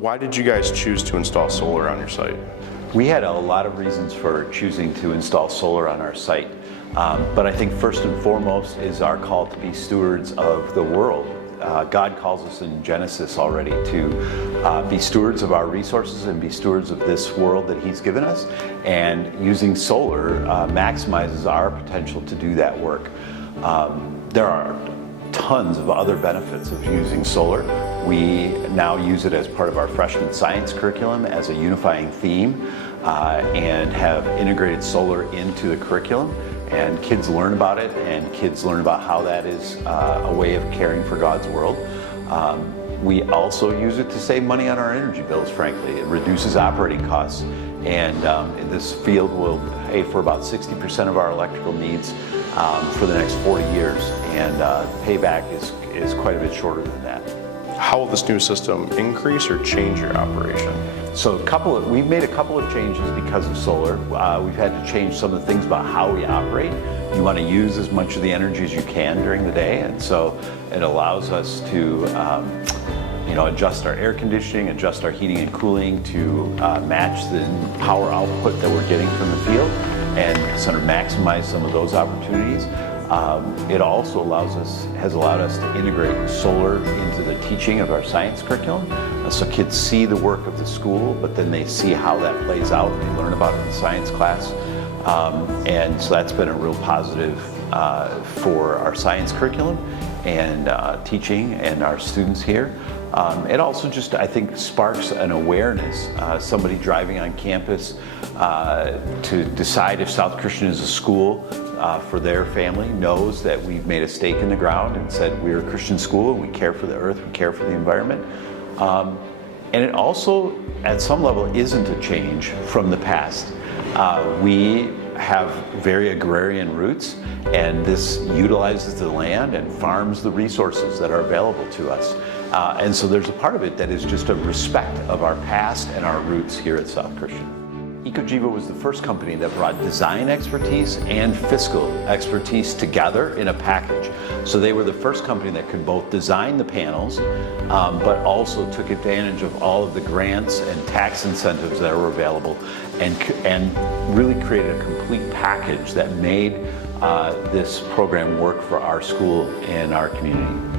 why did you guys choose to install solar on your site? We had a lot of reasons for choosing to install solar on our site, but I think first and foremost is our call to be stewards of the world. God calls us in Genesis already to be stewards of our resources and be stewards of this world that He's given us, and using solar maximizes our potential to do that work. There are tons of other benefits of using solar. We now use it as part of our freshman science curriculum as a unifying theme, and have integrated solar into the curriculum, and kids learn about it, and kids learn about how that is a way of caring for God's world. We also use it to save money on our energy bills, frankly. It reduces operating costs, and this field will pay for about 60% of our electrical needs for the next 40 years, and payback is quite a bit shorter than that. How will this new system increase or change your operation? So we've made a couple of changes because of solar. We've had to change some of the things about how we operate. You want to use as much of the energy as you can during the day, and so it allows us to adjust our air conditioning, adjust our heating and cooling to match the power output that we're getting from the field, and sort of maximize some of those opportunities. It also has allowed us to integrate solar into the teaching of our science curriculum. So kids see the work of the school, but then they see how that plays out, and they learn about it in science class. And so that's been a real positive for our science curriculum and teaching and our students here. It also just, I think, sparks an awareness. Somebody driving on campus to decide if South Christian is a school for their family knows that we've made a stake in the ground and said we're a Christian school and we care for the earth, we care for the environment. And it also, at some level, isn't a change from the past. We have very agrarian roots, and this utilizes the land and farms the resources that are available to us. And so there's a part of it that is just a respect of our past and our roots here at South Christian. Ecojiva was the first company that brought design expertise and fiscal expertise together in a package. So they were the first company that could both design the panels, but also took advantage of all of the grants and tax incentives that were available, and really created a complete package that made this program work for our school and our community.